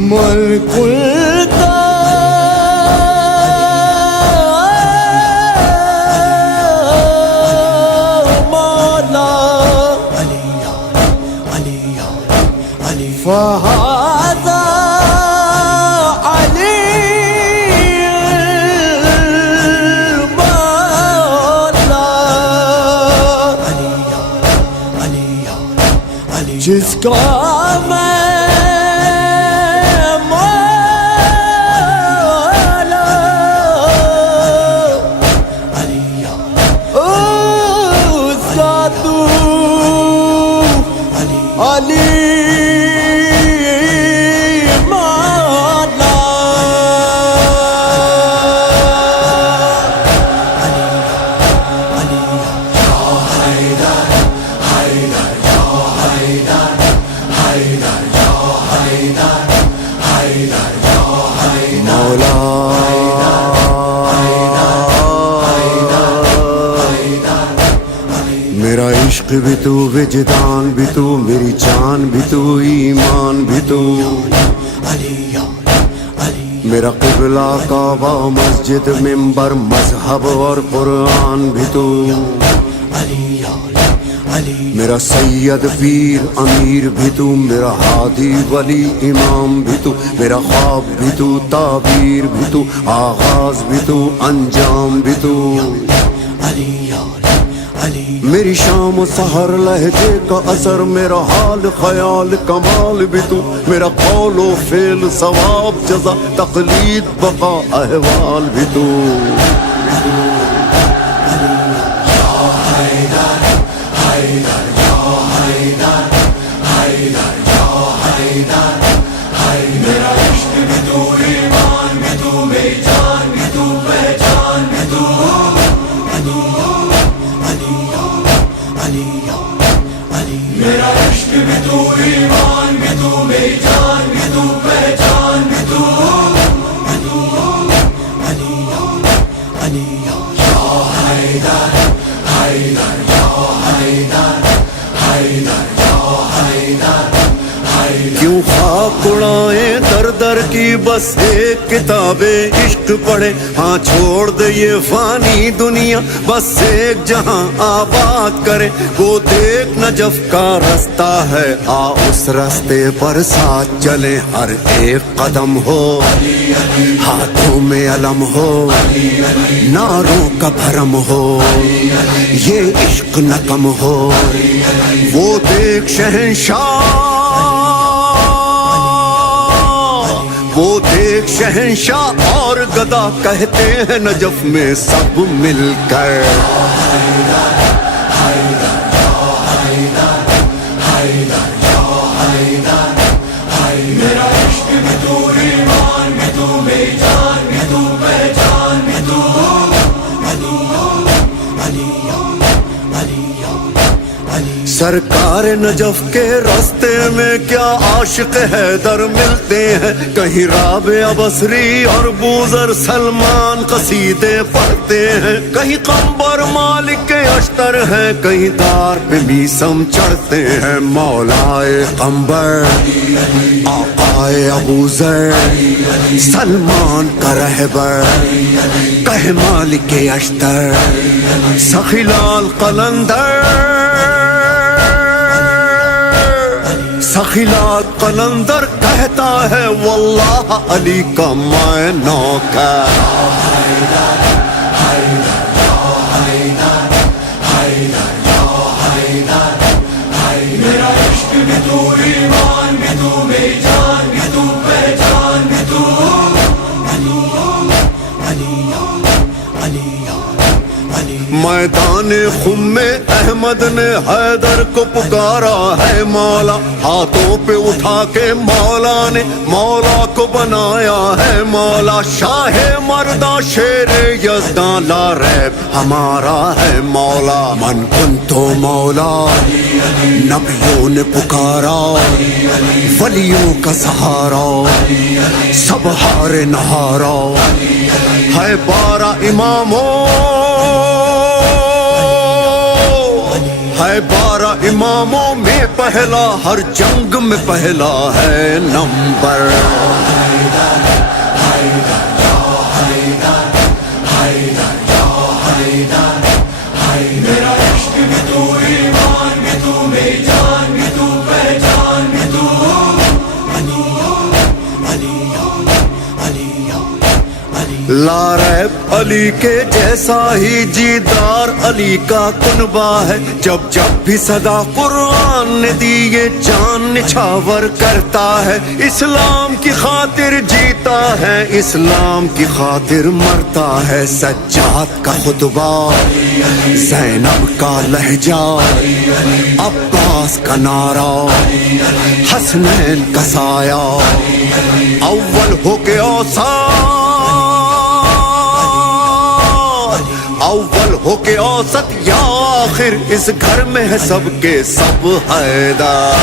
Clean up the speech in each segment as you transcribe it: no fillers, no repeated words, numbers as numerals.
ملک مولا فهذا علي المولى جس کا میرا عشق بھی تو وجدان بھی تو میری جان بھی تو ایمان بھی تو میرا قبلہ کعبہ مسجد منبر مذہب اور قرآن بھی تو میرا سید پیر امیر بھی تو میرا ہادی ولی امام بھی تو میرا خواب بھی تو تعبیر بھی تو آغاز بھی تو انجام بھی تو میری شام و سحر لہجے کا اثر میرا حال خیال کمال بھی تو میرا قول و فعل ثواب جزا تقلید بقا احوال بھی تو میرا عشق بھی تو ایمان بھی تو میری جان بھی تو پہچان بھی تو میرا عشق بھی تو ایمان بھی تو میری جان بھی تو پہچان بھی تو شاہ حیدر حیدر شاہ حیدر حیدر شاہ حیدر کیوں خاک اڑائیں در در کی بس ایک کتاب عشق پڑھے ہاں چھوڑ دے یہ فانی دنیا بس ایک جہاں آباد کرے وہ دیکھ نجف کا رستہ ہے آ اس رستے پر ساتھ چلے ہر ایک قدم ہو ہاتھوں میں علم ہو ناروں کا بھرم ہو یہ عشق نہ کم ہو وہ دیکھ شہنشاہ وہ دیکھ شہنشاہ اور گدا کہتے ہیں نجف میں سب مل کر میرا عشق بھی تو ایمان بھی تو میری جان بھی تو پہچان بھی تو سرکار نجف کے راستے میں کیا عاشق حیدر ملتے ہیں کہیں رابعہ بصری اور بوذر سلمان قصیدے پڑھتے ہیں کہیں قمبر مالک کے اشتر ہیں کہیں دار پہ میسم چڑھتے ہیں مولائے قمبر آقائے ابوذر سلمان کا رہبر کہ مالک کے اشتر سخی لال قلندر سخیلات قلندر کہتا ہے واللہ علی کا میں نوکر میرا عشق بھی تو ایمان بھی تو میری جان بھی تو پہچان بھی تو میدان خم میں احمد نے حیدر کو پکارا ہے مولا، ہاتھوں پہ اٹھا کے مولا نے مولا کو بنایا ہے مولا۔ شاہ مرداں شیر یزداں لا ریب ہمارا ہے مولا۔ من کنتو مولا نبیوں نے پکارا، ولیوں کا سہارا سب ہار نہارا ہے 12 اماموں، ہے 12 اماموں میں پہلا، ہر جنگ میں پہلا ہے نمبر۔ میرا عشق بھی تو، ایمان بھی تو، میری جان بھی تو، پہچان بھی تو۔ لا ریب علی کے جیسا ہی جیدار علی کا کنبہ ہے، جب جب بھی صدا قرآن نے دی یہ جان نچھاور کرتا ہے۔ اسلام کی خاطر جیتا ہے، اسلام کی خاطر مرتا ہے۔ سجاد کا خطبہ، زینب کا لہجہ، عباس کا نعرہ، حسنین کا سایہ، اول ہو کے اوسط، اول ہو کے اوسط یا آخر، اس گھر میں ہے سب کے سب حیدر۔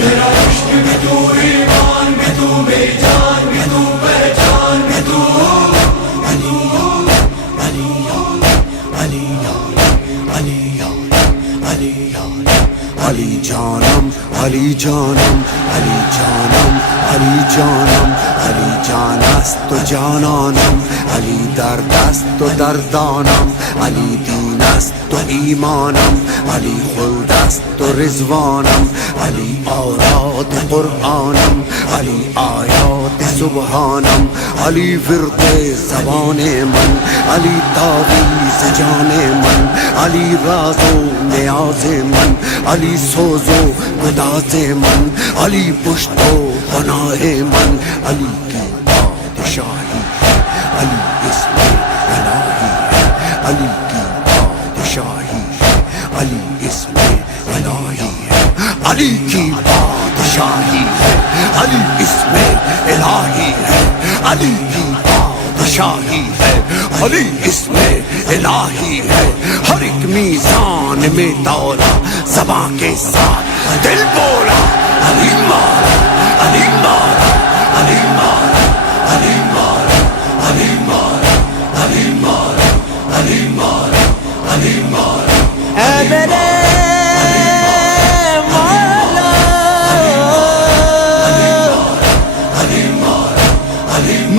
میرا عشق بھی تو، ایمان بھی تو، میری جان بھی تو، پہچان بھی تو۔ علی جانم، علی جانم، علی جانم، علی جانم، علی جان است تو جانانم، علی درد است تو دردانم، علی دین است تو ایمانم، علی خلد است تو رضوانم، علی آیات قرآنم، علی آیات سبحانم، علی ورد زبان من، علی تعویذ جان من، علی راز و نیاز من، علی سوز و گداز من، علی پشت و پناہ من، علی کی بادشاہی ہے، علی اسم الہی ہے، علی کی بادشاہی ہے، علی اسم الہی ہے، علی کی بادشاہی ہے، علی اسم الہی ہے، علی کی بادشاہی ہے، علی اسم الہی ہے۔ ہر ایک میزان میں تولا، زبان کے ساتھ دل بولا، علی مارا، علی مارا، علی مارا، علی مارا، علی مارا، علی مارا، علی مارا، علی مارا۔ اے میرے مولا،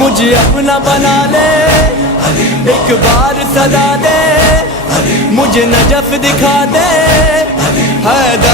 مجھے اپنا بنا لے، ایک بار صدا دے، مجھے نجف دکھا دے، حیدر